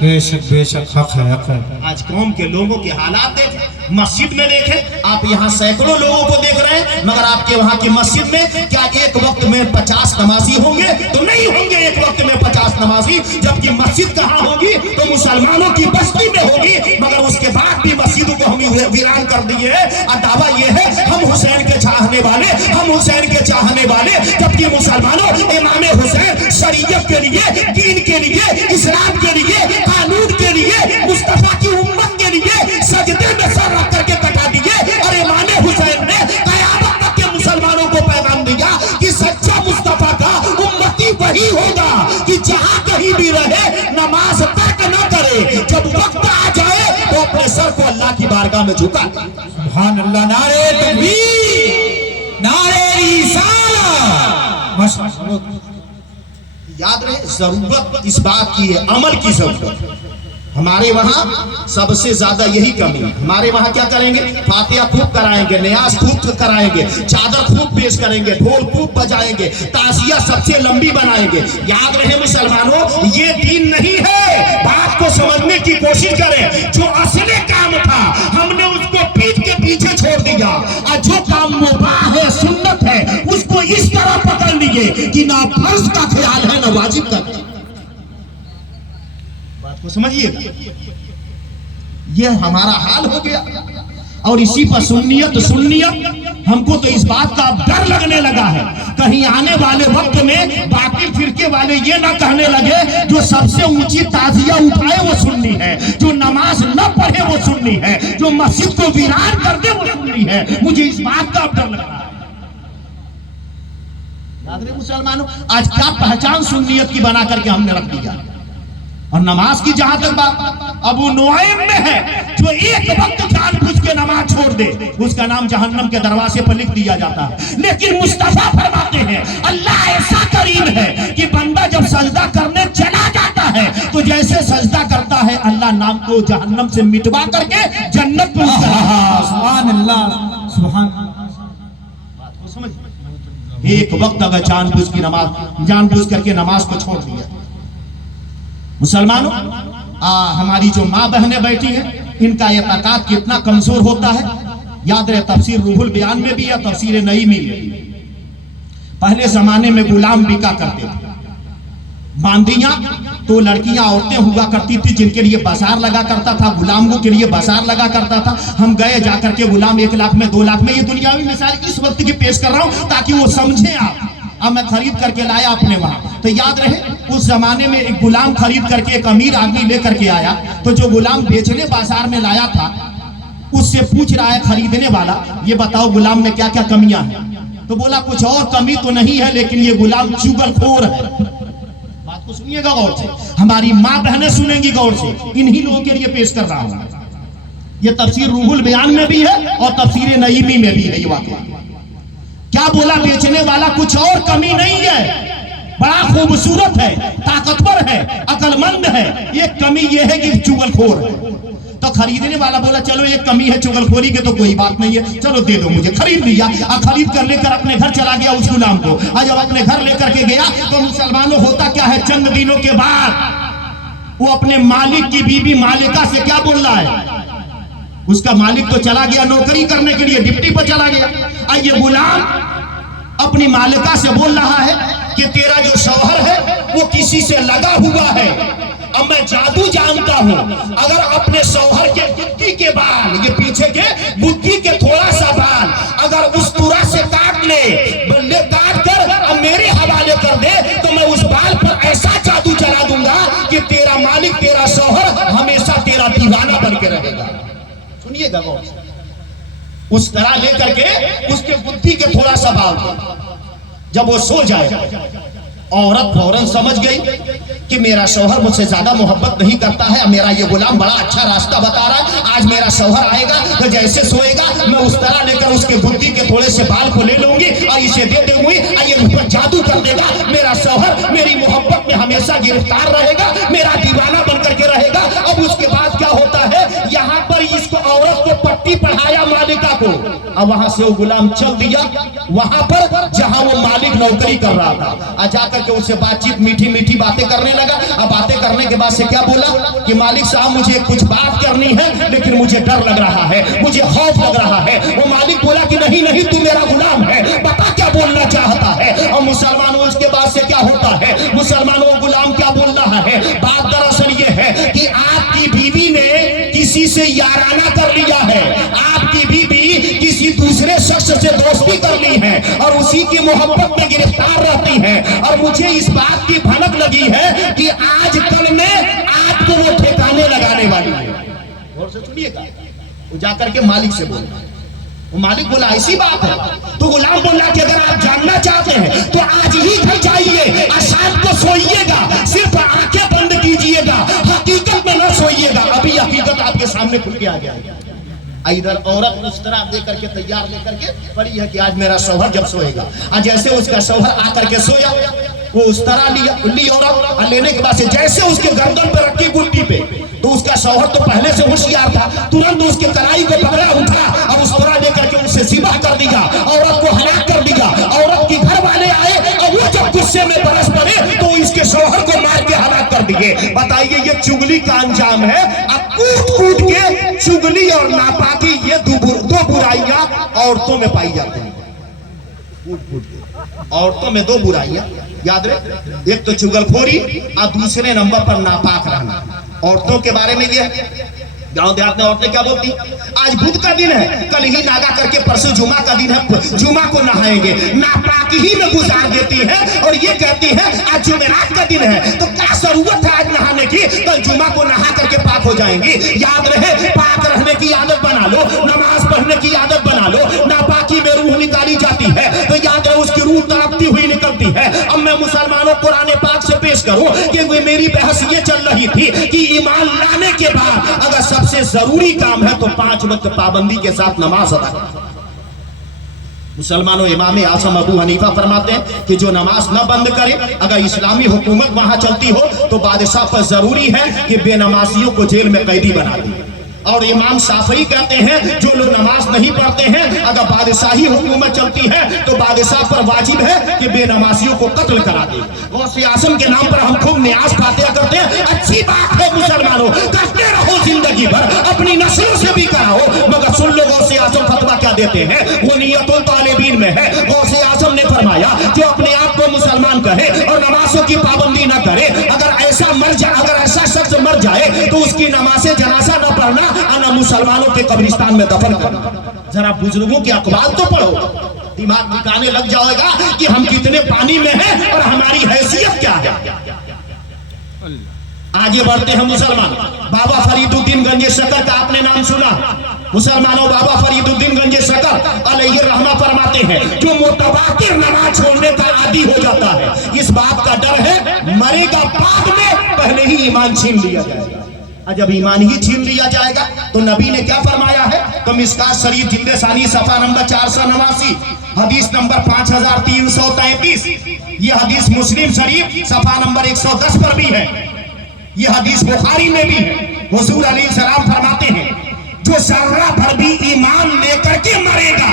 बेशक बेशक, हक है हक है। आज कौम के लोगों के हालात देखें, मस्जिद में देखें, आप यहाँ सैकड़ों लोगों को देख रहे हैं, मगर आपके वहाँ की मस्जिद में क्या एक वक्त में 50 नमाजी होंगे? तो नहीं होंगे एक वक्त में 50 नमाजी। जबकि मस्जिद कहाँ होगी? तो मुसलमानों की बस्ती में होगी, मगर उसके बाद भी मस्जिदों को हम वीरान कर दिए। और दावा ये है हम हुसैन के चाहने वाले, हम हुसैन के चाहने वाले, जबकि मुसलमानों इमाम हुसैन शरीयत के लिए, दीन के लिए, इस्लाम के लिए, कानून के लिए, मुस्तफा की उम्मत के लिए सजदे में सर रख करके कटा दिए। और इमाम हुसैन ने क़यामत तक के मुसलमानों को पैगाम दिया कि सच्चा मुस्तफा का उम्मती वही होगा कि जहां कहीं भी रहे नमाज तर्क न करे, जब वक्त आ जाए तो अपने सर को अल्लाह की बारगाह में झुका। सुभान अल्लाह, नारे तकबीर, नारे रिसालत। माशाअल्लाह। याद रहे, जरूरत इस बात की है, अमल की जरूरत। हमारे वहाँ सबसे ज्यादा यही कमी है। हमारे वहाँ क्या करेंगे? फातिहा खूब कराएंगे, नियाज खूब कराएंगे, चादर खूब पेश करेंगे, ढोल खूब बजाएंगे, ताजिया सबसे लंबी बनाएंगे। याद रहे मुसलमानों, ये दीन नहीं है। बात को समझने की कोशिश करें। जो असली काम था हमने उसको पीठ के पीछे छोड़ दिया, और जो काम मुबाह है, सुन्नत है, उसको इस तरह पकड़ लिए कि ना फर्ज का ख्याल है ना वाजिब का। बात को समझिए, ये हमारा हाल हो गया। और इसी पर सुन्नियत हमको तो इस बात का अब डर लगने लगा है, कहीं आने वाले वक्त में बाकी फिरके वाले ये ना कहने लगे जो सबसे ऊंची ताजिया उठाए वो सुन्नी है, जो नमाज न पढ़े वो सुन्नी है, जो मस्जिद को वीरान कर दे वो सुन्नी है। मुझे इस बात का अब डर लग रहा है। याद रहे मुसलमानों, आज क्या पहचान सुन्नियत की बना करके हमने रख दिया। और नमाज की जहां तक बात अबू नुआइम में है, जो एक वक्त जानबूझ के नमाज छोड़ दे उसका नाम जहन्नम के दरवाजे पर लिख दिया जाता है। लेकिन मुस्तफा फरमाते हैं अल्लाह ऐसा करीम है कि बंदा जब सजदा करने चला जाता है तो जैसे सजदा करता है अल्लाह नाम को जहन्नम से मिटवा करके जन्नत में सुभान अल्लाह, सुभान। बात को समझ, एक वक्त अगर जानबूझ करके नमाज को छोड़ दिया। मुसलमानों, हमारी जो माँ बहनें बैठी हैं, इनका एतकाद कितना कमजोर होता है। याद रहे, तफसीर रूहुल बयान में भी है, तफसीर नईमी में भी। पहले जमाने में गुलाम बिका करते थे। बांदियां तो लड़कियां, औरतें हुआ करती थी जिनके लिए बाजार लगा करता था, गुलामों के लिए बाजार लगा करता था। हम गए जाकर के गुलाम 1 लाख में, 2 लाख में, ये दुनियावी मिसाल इस वक्त की पेश कर रहा हूं ताकि वो समझे आप। अब मैं खरीद करके लाया अपने वहां, तो याद रहे उस जमाने में एक गुलाम खरीद करके एक अमीर आदमी लेकर के आया, तो जो गुलाम बेचने बाजार में लाया था उससे पूछ रहा है खरीदने वाला, ये बताओ गुलाम में क्या क्या कमियां हैं? तो बोला कुछ और कमी तो नहीं है, लेकिन ये गुलाम चुगलखोर है। बात को सुनिएगा गौर से, हमारी माँ बहनें सुनेंगी गौर से, इन्हीं लोगों के लिए पेश कर रहा हूं। ये तफसीर रूहुल बयान में भी है और तफसीर नईमी में भी है। ये वाकया क्या बोला बेचने वाला? कुछ और कमी नहीं है, बड़ा खूबसूरत है, ताकतवर है, अकलमंद है, एक कमी यह है कि चुगलखोर है। तो खरीदने वाला बोला चलो एक कमी है चुगलखोरी के, तो कोई बात नहीं है, चलो दे दो मुझे। खरीद लिया, खरीद कर लेकर अपने घर चला गया उस गुलाम को। और जब अपने घर लेकर के गया तो मुसलमानों होता क्या है, चंद दिनों के बाद वो अपने मालिक की बीवी मालिका से क्या बोल रहा है? उसका मालिक तो चला गया नौकरी करने के लिए, डिप्टी पर चला गया, और ये गुलाम अपनी मालिका से बोल रहा है कि तेरा जो शौहर है वो किसी से लगा हुआ है। अब मैं जादू जानता हूं, अगर अपने शौहर के बुद्धि के बाल, ये पीछे के बुद्धि के थोड़ा सा बाल अगर उस तुरा से काट कर अब मेरे हवाले कर दे, तो मैं उस बाल पर ऐसा जादू चला दूंगा कि तेरा मालिक, तेरा शौहर हमेशा तेरा दीवाना बन के रहेगा। सुनिएगा, उस तरह लेकर के उसके बुद्धि के थोड़ा सा बाल, जब वो सो जाए औरत फौरन समझ गई कि मेरा शौहर मुझसे ज्यादा मोहब्बत नहीं करता है, मेरा ये गुलाम बड़ा अच्छा रास्ता बता रहा है, आज मेरा शौहर आएगा तो जैसे सोएगा मैं उस तरह लेकर उसके बुद्धि के थोड़े से बाल को ले लूंगी और इसे दे दूंगी, ये उस पर जादू कर देगा। मेरा शौहर मेरी मोहब्बत में हमेशा गिरफ्तार रहेगा, मेरा दीवाना बन करके रहेगा। अब उसके बाद क्या होता है, यहाँ पर इसको औरत को पट्टी पढ़ाया मालिका को, और वहां से वो गुलाम चल दिया वहां पर जहां वो मालिक नौकरी कर रहा था। और जाकर के उससे बातचीत मीठी मीठी बातें करने लगा। अब बातें करने के बाद से क्या बोला कि मालिक साहब मुझे कुछ बात करनी है, लेकिन मुझे डर लग रहा है, मुझे खौफ लग रहा है। वो मालिक बोला कि नहीं नहीं, तू मेरा गुलाम है, बता क्या बोलना चाहता है। और मुसलमानों उसके बाद से क्या होता है, मुसलमानों गुलाम क्या बोल रहा है। बात दरअसल ये है कि आपकी बीवी ने किसी से याराना कर लिया है, आपकी बीवी किसी दूसरे शख्स से दोस्ती कर ली है और उसी की मोहब्बत में गिरफ्तार रहती है। और मुझे इस बात की भनक लगी है कि आज कल में आपको वो ठिकाने लगाने वाली है। और से सुनिएगा, वो जाकर के मालिक से बोल, वो मालिक बोला ऐसी बात है। तो गुलाम बोला कि अगर आप जानना चाहते हैं तो आज ही घर जाइए और शाम को सोइएगा, सिर्फ आंखें बंद कीजिएगा, हकीकत में न सोइएगा। अभी हकीकत आपके सामने खुल के आ जाएगी। इधर औरत उस तरह दे करके तैयार लेकर के पड़ी है कि आज मेरा शौहर जब सोएगा। आज जैसे उसका शौहर आकर के सोया, वो उस तरह ली औरत, लेने के बाद से जैसे उसके गर्दन पे रखी गुड्डी पे, तो उसका शौहर तो पहले से होशियार था, तुरंत उसके कलाई को पकड़ा, उठा और उस तरह लेकर के उसे ज़िबा कर दिया, औरत को हलाक कर दिया। औरत के घर वाले आए और वो जब गुस्से में बरस पड़े तो इसके शौहर को मार के हलाक कर दिए। बताइए ये चुगली का अंजाम है। अब कूट कूट के चुगली और नापाकी, ये दो बुराइयां औरतों में पाई जाती हैं। कूट कूट के औरतों में दो बुराइयां याद रहे, एक तो चुगलखोरी और दूसरे नंबर पर नापाक रहना। औरतों के बारे में ये गांव देहात में औरतें क्या बोलती, आज बुध का दिन है, कल ही नागा करके परसों जुमा का दिन है, जुमा को नहाएंगे, नापाकी ही में गुजार देती है। और ये कहती है आज जुमेरात का दिन है, तो क्या जरूरत है आज नहाने की, कल जुमा को नहा करके पाक हो जाएंगी। याद रहे, पाक रहने की आदत बना लो, नमाज पढ़ने की आदत बना लो। नापाकी में रूह निकाली जाती है तो याद रहे उसकी रूह तड़पती हुई निकलती है। अब मैं मुसलमानों कुरान पाक से पेश करूं कि मेरी बहस ये चल रही थी कि ईमान लाने के बाद अगर सबसे जरूरी काम है तो 5 वक्त पाबंदी के साथ नमाज अदा करना। मुसलमानों इमाम आजम अबू हनीफा फरमाते हैं कि जो नमाज न बंद करे, अगर इस्लामी हुकूमत वहां चलती हो तो बादशाह पर जरूरी है कि बेनमाजियों को जेल में कैदी बना दे। और इमाम शाफई कहते हैं जो लोग नमाज नहीं पढ़ते हैं, अगर बादशाही हुकूमत चलती है तो बादशाह पर वाजिब है कि बेनमाजियों को कत्ल करा दे। गौसे आजम के नाम पर हम खूब न्याज फातिहा करते हैं, अच्छी बात है मुसलमानों, करते रहो जिंदगी भर, अपनी नस्लों से भी कराओ। मगर सुन लो गौसे आजम फतवा क्या देते हैं, वो नियतुल तालिबीन में है। गौसे आजम ने फरमाया जो अपने आप को मुसलमान कहे और नमाजों की पाबंदी न करे, अगर ऐसा मर जाए, अगर ऐसा शख्स मर जाए तो उसकी नमाज़े जनाजा न पढ़ना, आना मुसलमानों के कब्रिस्तान में दफन करना। जरा बुजुर्गों के अखबार तो पढ़ो, दिमाग ठिकाने लग जाएगा कि हम कितने पानी में हैं और हमारी हैसियत क्या है। आगे बढ़ते हैं मुसलमान। बाबा फरीदुद्दीन गंजे शकर का आपने नाम सुना। मुसलमानों बाबा फरीदुद्दीन गंजे शकर अलैहि रहमा फरमाते हैं जो मुतवातिर नमाज छोड़ने का आदी हो जाता है, इस बात का डर है मरेगा बाद में, पहले ही ईमान छीन लिया जाएगा। जब ईमान ही छीन लिया जाएगा तो नबी ने क्या फरमाया है, तो मिशकात शरीफ जिल्द सानी सफा नंबर 489 हदीस नंबर 5333, ये हदीस मुस्लिम शरीफ सफा नंबर 110 पर भी है, ये हदीस बुखारी में भी है। हुजूर अलैहिस्सलाम फरमाते हैं जो जर्रा भर भी ईमान लेकर के मरेगा,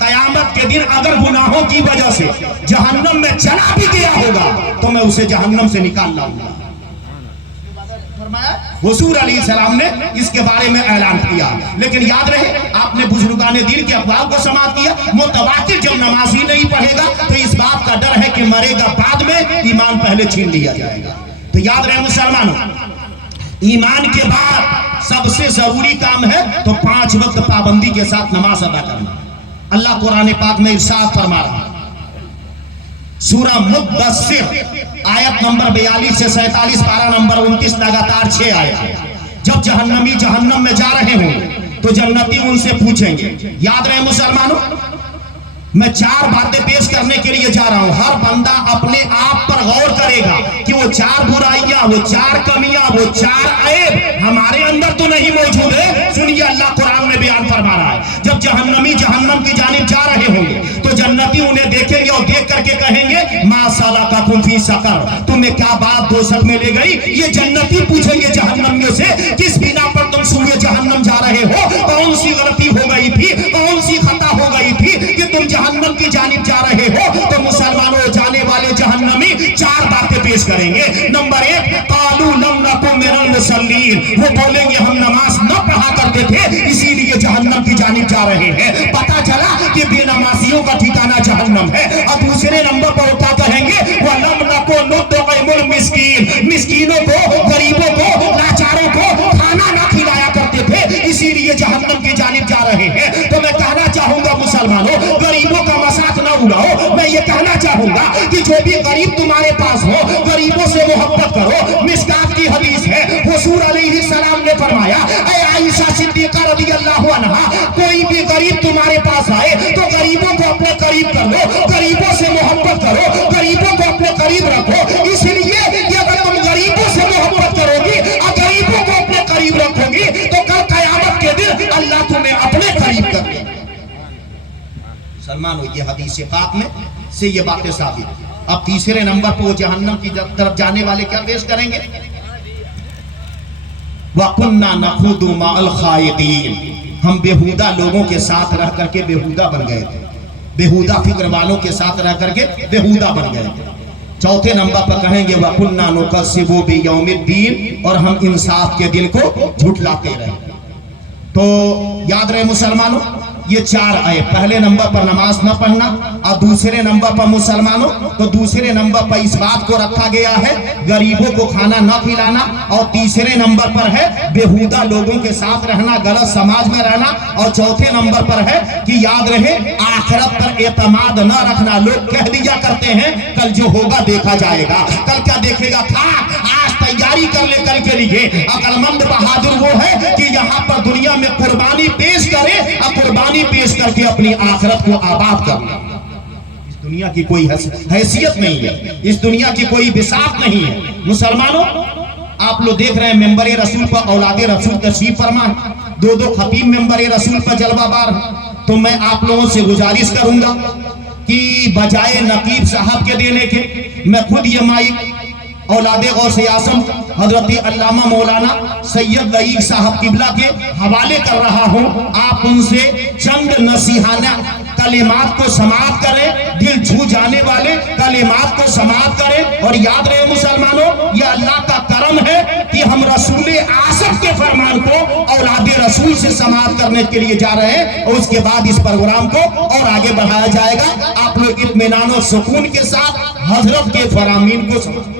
कयामत के दिन अगर गुनाहों की वजह से जहन्नम में चला भी गया होगा तो मैं उसे जहन्नम से निकाल लाऊंगा। हुजूर अलैहिस्सलाम ने इसके बारे में ऐलान किया। लेकिन याद रहे आपने बुजुर्गाने दीन के अखबार को समाप्त किया, मुतवातिर जब नमाजी नहीं पढ़ेगा तो इस बात का डर है कि मरेगा बाद में, ईमान पहले छीन लिया जाएगा। तो याद रहे मुसलमानों, ईमान के बाद सबसे जरूरी काम है तो 5 वक्त पाबंदी के साथ नमाज अदा करना। अल्लाह कुरान पाक में इरशाद फरमा रहा है, सूरा मुद्दस्सिर आयत नंबर 42 से 47, पारा नंबर 29, लगातार 6 आयत। जब जहन्नमी जहन्नम में जा रहे हों तो जन्नती उनसे पूछेंगे। याद रहे मुसलमानों, मैं 4 बातें पेश करने के लिए जा रहा हूं। हर बंदा अपने आप पर गौर करेगा कि वो 4 बुराइयां, वो 4 कमियां, वो 4 ऐब हमारे अंदर तो नहीं मौजूद है। सुनिए अल्लाह कुरान में बयान फरमा रहा है, जब जहन्नमी जहन्नम की जानिब जा रहे होंगे तो जन्नती उन्हें देखेंगे और देख करके कहेंगे मा सलकाकुम फी सकर, तुम्हें क्या बात दोज़ख में ले गई। ये जन्नती पूछेंगे जहन्नमियों से किस बिना पर तुम सूए जहन्नम जा रहे हो, कौन सी गलती हो गई थी, कौन सी खता मुसल्लीन, वो बोलेंगे हम नमाज न पढ़ा करते थे इसीलिए जहन्नम की जानिब जा रहे हैं। पता चला कि बेनमाजियों का ठिकाना जहन्नम है। और दूसरे नंबर पर वो क्या कहेंगे, वलम नको नुतइमुल मिस्कीन, मिस्कीनों को, गरीबों को, लाचारों को खाना ना खिलाया करते थे इसीलिए जहन्नम की जानिब जा रहे हैं। तो मैं कहना चाहूंगा मुसलमानों, गरीबों का मजाक ना उड़ाओ। मैं ये कहना चाहूंगा कि जो भी गरीब तुम्हारे पास हो, गरीबों से मोहब्बत करो। मिस्कात की हदीस है, हुजूर अलैहिस्सलाम ने फरमाया, ऐ आयशा सिद्दीका रदियल्लाहु अन्हा, कोई भी गरीब तुम्हारे पास आए तो गरीबों को अपने करीब कर लो, गरीबों से मोहब्बत करो, गरीबों को अपने करीब रखो। इसलिए कि अगर तुम गरीबों से मोहब्बत करोगी और गरीबों को अपने करीब रखोगी तो कल कयामत के दिन अल्लाह तुम्हें अपने करीब कर देगा। सलमान, ये हदीस पाक में से ये बातें साबित। अब तीसरे नंबर पर वो जहन्नम की तरफ जाने वाले क्या पेश करेंगे, वकुन्ना नखुदु मअल खाइदीन, हम बेहुदा लोगों के साथ रह करके बेहुदा बन गए थे, बेहुदा फिक्र वालों के साथ रह करके बेहुदा बन गए थे। चौथे नंबर पर कहेंगे वकुन्ना नुकस्सिबु बियौमिद्दीन, और हम इंसाफ के दिन को झुठलाते रहे। तो याद रहे मुसलमानों, ये चार आए। पहले नंबर पर नमाज न पढ़ना, और दूसरे नंबर पर मुसलमानों, तो दूसरे नंबर पर इस बात को रखा गया है गरीबों को खाना न खिलाना, और तीसरे नंबर पर है बेहुदा लोगों के साथ रहना, गलत समाज में रहना, और चौथे नंबर पर है कि याद रहे आखिरत पर एतमाद न रखना। लोग कह दिया करते हैं कल जो होगा देखा जाएगा, कल क्या देखेगा था, आज तैयारी कर ले कल के लिए। अक्लमंद बहादुर वो है कि यहाँ पर दुनिया में कुर्बानी पेश करे और कुर्बानी पेश करके अपनी आखिरत को आबाद कर ले। इस दुनिया की कोई हैसियत नहीं है, इस दुनिया की कोई बिसात नहीं है। मुसलमानों, आप लोग देख रहे हैं मेंबर रसूल पर औलादे रसूल तशरीफ फरमा, दो खतीब मेंबर रसूल पर जलवाबार। तो मैं आप लोगों से गुजारिश करूंगा कि बजाय नकीब साहब के देने के, मैं खुद ये माइक औलादे गौसे आज़म हजरत अल्लामा मौलाना सैयद रईक साहब किबला के हवाले कर रहा हूँ। आप उनसे चंद नसीहाना कलिमात को समाप्त करें, दिल छू जाने वाले कलिमात को समाप्त करें। और याद रहे मुसलमानों, यह अल्लाह का करम है कि हम रसूल आज़म के फरमान को औलादे रसूल से समाप्त करने के लिए जा रहे हैं, और उसके बाद इस प्रोग्राम को और आगे बढ़ाया जाएगा। आप लोग इत्मीनान और सुकून के साथ हजरत के फरामीन को